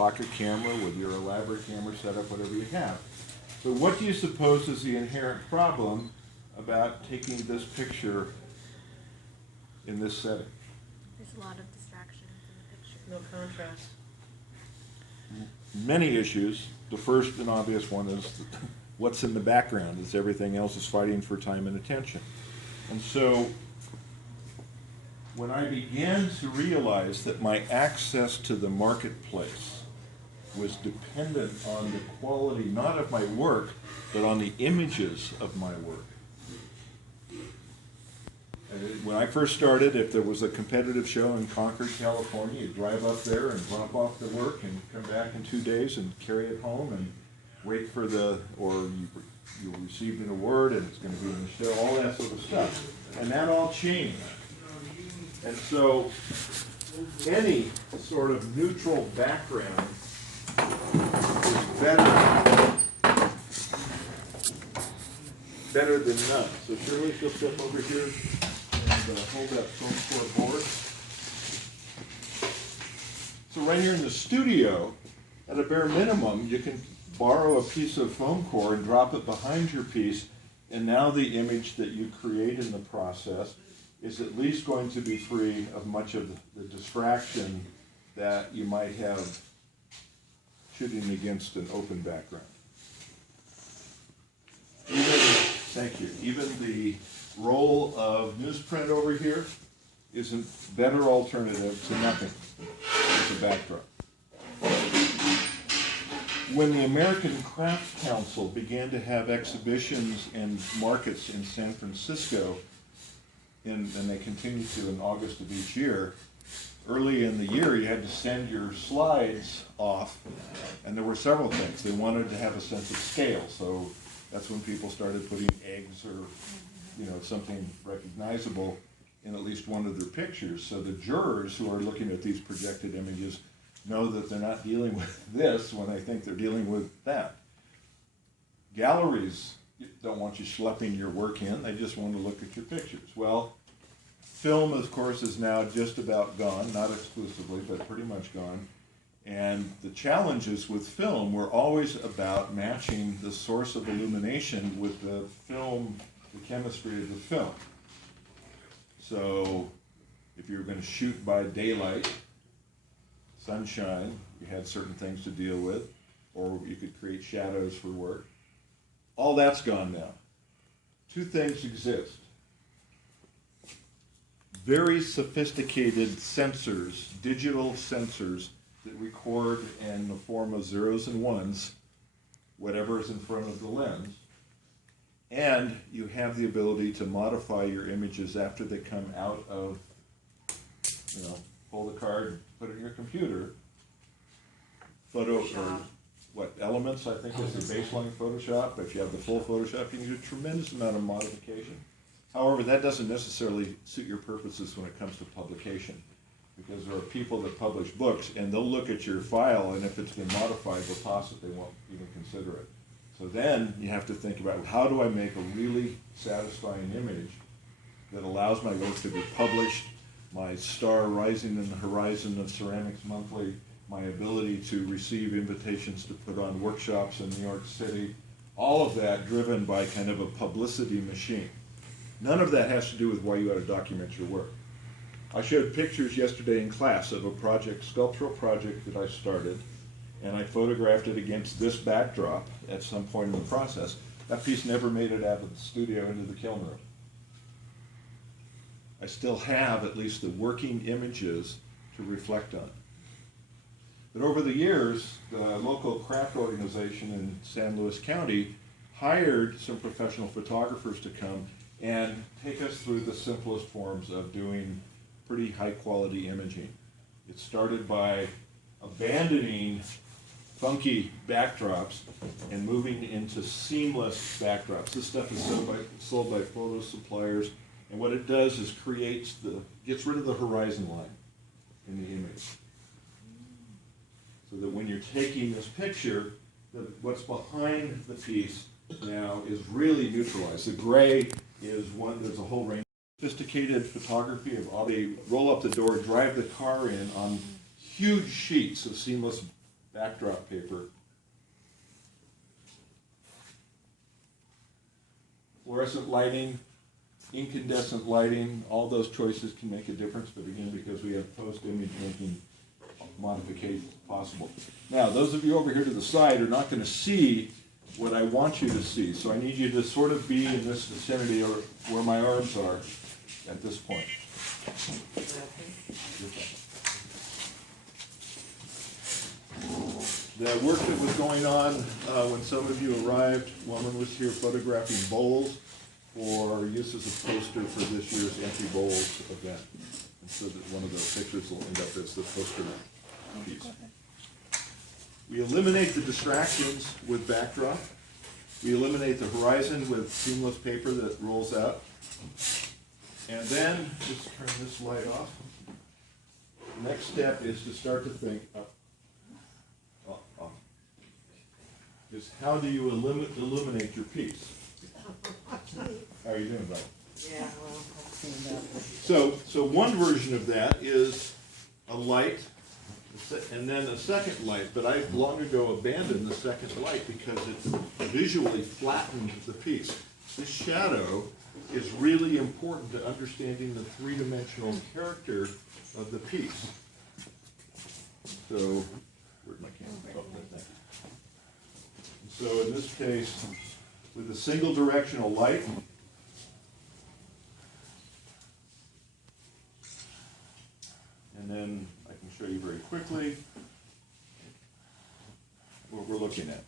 pocket camera with your elaborate camera setup, whatever you have. So what do you suppose is the inherent problem about taking this picture in this setting? There's a lot of distractions in the picture. No contrast. Many issues. The first and obvious one is what's in the background, is everything else is fighting for time and attention. And so when I began to realize that my access to the marketplace was dependent on the quality, not of my work, but on the images of my work. When I first started, if there was a competitive show in Concord, California, you'd drive up there and drop off the work and come back in 2 days and carry it home and wait for or you received an award and it's going to be in the show, all that sort of stuff. And that all changed. And so any sort of neutral background is better than none. So Shirley, if you'll step over here and hold that foam core board. So right here in the studio, at a bare minimum, you can borrow a piece of foam core and drop it behind your piece, and now the image that you create in the process is at least going to be free of much of the distraction that you might have shooting against an open background. Thank you. Even the roll of newsprint over here is a better alternative to nothing as a backdrop. When the American Crafts Council began to have exhibitions and markets in San Francisco, and they continue to in August of each year, early in the year you had to send your slides off, and there were several things. They wanted to have a sense of scale, so that's when people started putting eggs or something recognizable in at least one of their pictures. So the jurors who are looking at these projected images know that they're not dealing with this when they think they're dealing with that. Galleries don't want you schlepping your work in, they just want to look at your pictures. Well, film, of course, is now just about gone, not exclusively, but pretty much gone. And the challenges with film were always about matching the source of illumination with the film, the chemistry of the film. So if you were going to shoot by daylight, sunshine, you had certain things to deal with, or you could create shadows for work. All that's gone now. Two things exist. Very sophisticated sensors, digital sensors, that record in the form of zeros and ones, whatever is in front of the lens. And you have the ability to modify your images after they come out of, pull the card, put it in your computer. Elements, I think, is the baseline Photoshop. If you have the full Photoshop, you can do a tremendous amount of modification. However, that doesn't necessarily suit your purposes when it comes to publication, because there are people that publish books and they'll look at your file, and if it's been modified, they'll toss it, they won't even consider it. So then you have to think about, how do I make a really satisfying image that allows my work to be published, my star rising in the horizon of Ceramics Monthly, my ability to receive invitations to put on workshops in New York City, all of that driven by kind of a publicity machine. None of that has to do with why you ought to document your work. I showed pictures yesterday in class of a sculptural project that I started, and I photographed it against this backdrop at some point in the process. That piece never made it out of the studio into the kiln room. I still have at least the working images to reflect on. But over the years, the local craft organization in San Luis County hired some professional photographers to come and take us through the simplest forms of doing pretty high quality imaging. It started by abandoning funky backdrops and moving into seamless backdrops. This stuff is sold by photo suppliers, and what it does is gets rid of the horizon line in the image. So that when you're taking this picture, what's behind the piece now is really neutralized. The gray is there's a whole range of sophisticated photography of they roll up the door, drive the car in on huge sheets of seamless backdrop paper. Fluorescent lighting, incandescent lighting, all those choices can make a difference, but again, because we have post-image making modifications possible. Now, those of you over here to the side are not going to see what I want you to see, so I need you to sort of be in this vicinity or where my arms are at this point. The work that was going on when some of you arrived, Woman was here photographing bowls for use as a poster for this year's Empty Bowls event. And so that one of those pictures will end up as the poster piece. We eliminate the distractions with backdrop. We eliminate the horizon with seamless paper that rolls out. And then, just turn this light off. The next step is to start to think, is how do you illuminate your piece? How are you doing, Bob? Yeah, well, I've seen that. So one version of that is a light, and then a second light, but I long ago abandoned the second light because it visually flattened the piece. This shadow is really important to understanding the three-dimensional character of the piece. So, where'd my camera go? Thank you. So in this case, with a single directional light, and then I can show you very quickly what we're looking at.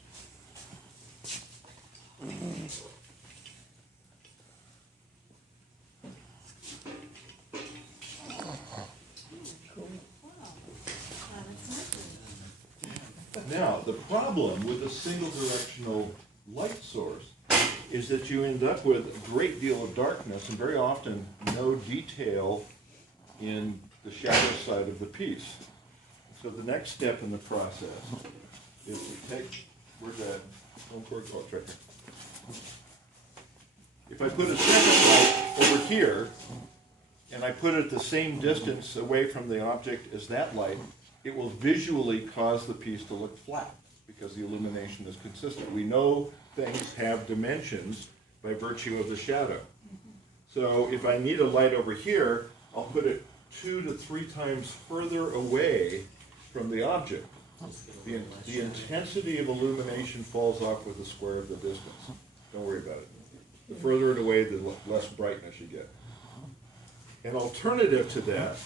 Now, the problem with a single directional light source is that you end up with a great deal of darkness and very often no detail in the shadow side of the piece. So the next step in the process is to take, where's that? Oh, it's right there. If I put a second light over here and I put it the same distance away from the object as that light, it will visually cause the piece to look flat because the illumination is consistent. We know things have dimensions by virtue of the shadow. So if I need a light over here, I'll put it 2 to 3 times further away from the object. The intensity of illumination falls off with the square of the distance. Don't worry about it. The further it away, the less brightness you get. An alternative to that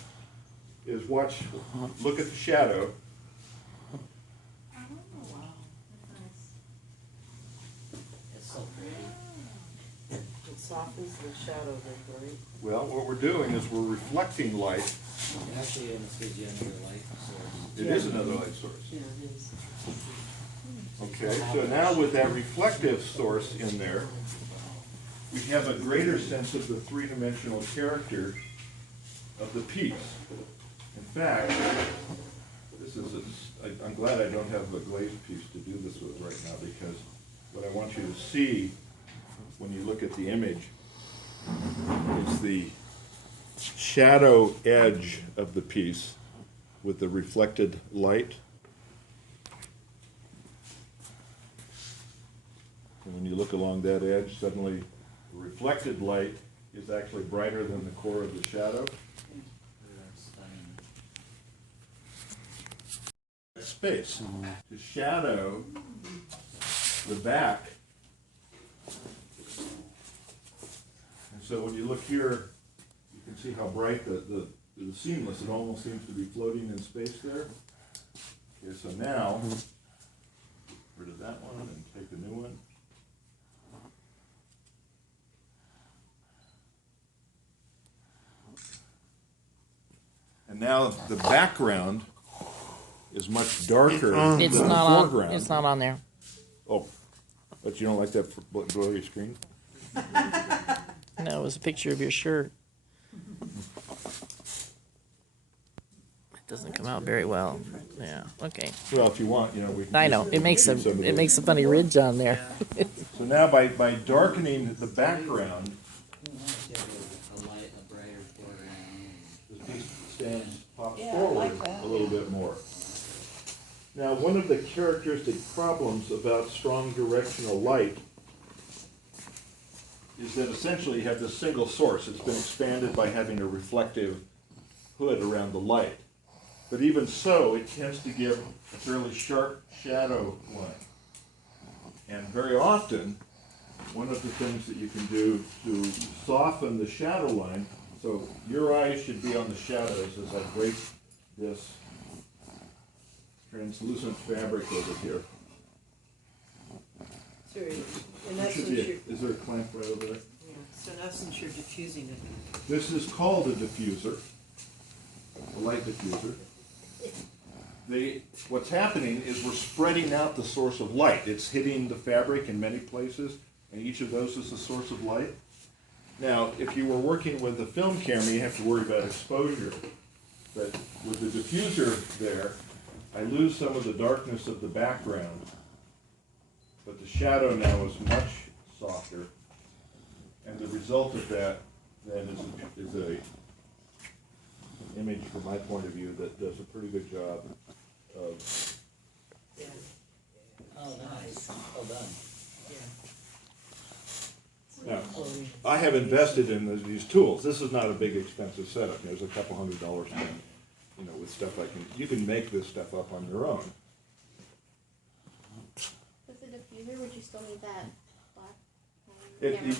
is look at the shadow. Oh, wow. It's so pretty. It softens the shadow there, right? Well, what we're doing is we're reflecting light. It actually almost gives you another light source. It is another light source. Yeah, it is. Okay, so now with that reflective source in there, we have a greater sense of the three-dimensional character of the piece. In fact, I'm glad I don't have a glazed piece to do this with right now, because what I want you to see when you look at the image is the shadow edge of the piece with the reflected light. And when you look along that edge, suddenly the reflected light is actually brighter than the core of the shadow. Space to shadow the back. And so when you look here, you can see how bright the seamless, it almost seems to be floating in space there. Okay, so now, get rid of that one and take the new one. And now the background is much darker than It's the not foreground. on. It's not on there. Oh, but you don't like that below your screen? No, it was a picture of your shirt. It doesn't come out very well. Yeah. Okay. Well, if you want, we can. I know it makes a funny ridge on there. So now by darkening the background, A brighter foreground. this piece pops Yeah, I forward like that. a little bit more. Now, one of the characteristic problems about strong directional light is that essentially you have this single source. It's been expanded by having a reflective hood around the light. But even so, it tends to give a fairly sharp shadow line. And very often, one of the things that you can do to soften the shadow line, so your eyes should be on the shadows as I break this translucent fabric over here. So in There should essence, be you're, is there a clamp right over there? yeah, so in essence, you're diffusing it. This is called a diffuser, a light diffuser. What's happening is we're spreading out the source of light. It's hitting the fabric in many places, and each of those is a source of light. Now, if you were working with a film camera, you have to worry about exposure. But with the diffuser there, I lose some of the darkness of the background, but the shadow now is much softer. And the result of that then is a image from my point of view that does a pretty good job of. Yeah, Oh, nice. Well done. yeah. Now, I have invested in these tools. This is not a big expensive setup. There's a couple $100 spent, with stuff you can make this stuff up on your own. With the diffuser, would you still need that black?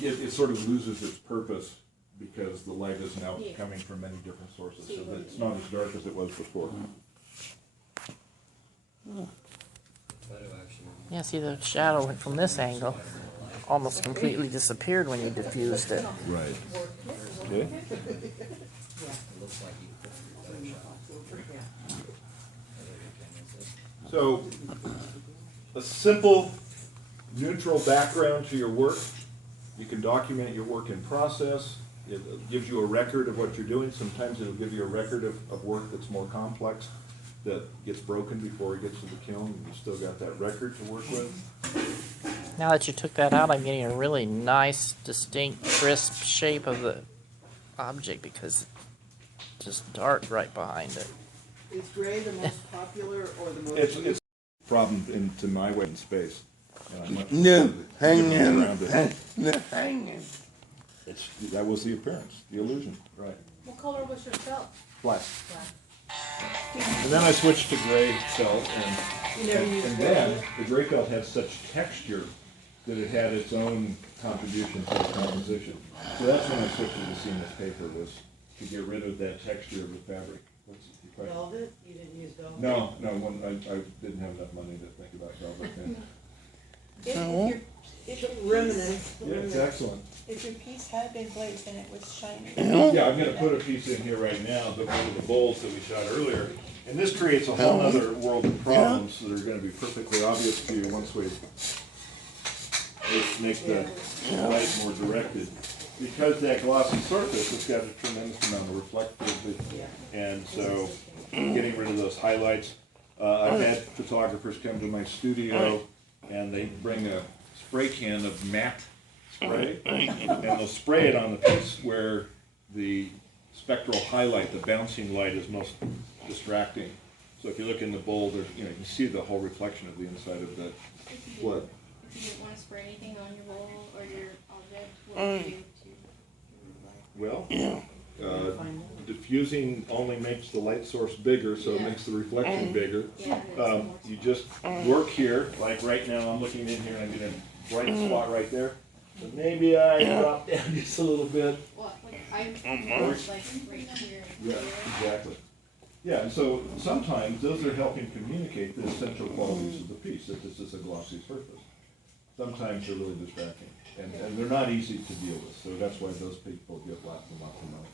It sort of loses its purpose because the light is now Yeah. coming from many different sources, So you so that wouldn't it's not as dark as it was before. Yeah, see, the shadow went from this angle, almost completely disappeared when you diffused it. Right. Okay. It looks like you put a better shot. So, a simple, neutral background to your work. You can document your work in process. It gives you a record of what you're doing. Sometimes it'll give you a record of work that's more complex, that gets broken before it gets to the kiln, and you've still got that record to work with. Now that you took that out, I'm getting a really nice, distinct, crisp shape of the object because it's just dark right behind it. Is gray the most popular or the most? It's a problem into my way in space. And I'm much No, hang different on, around it. hang on. That was the appearance, the illusion, right. What color was your felt? Black. And then I switched to gray felt, You never use and gray? then the gray felt had such texture that it had its own contribution to the composition. So that's when I switched to the seamless paper, was to get rid of that texture of the fabric. What's the question? Velvet? You didn't use velvet? No, I didn't have enough money to think about velvet then. If your Remnant. Yeah, it's excellent. if your piece had been glazed and it was shiny, Yeah, I'm gonna put a piece in here right now, but one of the bowls that we shot earlier. And this creates a whole other world of problems that are gonna be perfectly obvious to you once we make the light more directed. Because that glossy surface has got a tremendous amount of reflectivity, and so getting rid of those highlights. I've had photographers come to my studio and they bring a spray can of matte spray, and they'll spray it on the piece where the spectral highlight, the bouncing light, is most distracting. So if you look in the bowl, there's, you can see the whole reflection of the inside of the flood. If you didn't want to spray anything on your roll or your object, what would you do to? Well, diffusing only makes the light source bigger, so it makes the reflection bigger. Yeah. You just work here, like right now I'm looking in here and I get a bright spot right there. So maybe I drop down just a little bit. What, like, I was like right here. Yeah, exactly. Yeah, and so sometimes those are helping communicate the essential qualities of the piece, that this is a glossy surface. Sometimes they're really distracting, and they're not easy to deal with, so that's why those people get lots and lots of money.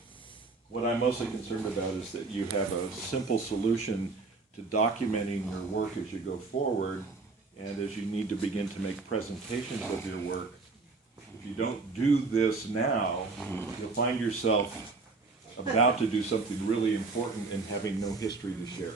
What I'm mostly concerned about is that you have a simple solution to documenting your work as you go forward, and as you need to begin to make presentations of your work. If you don't do this now, you'll find yourself about to do something really important and having no history to share.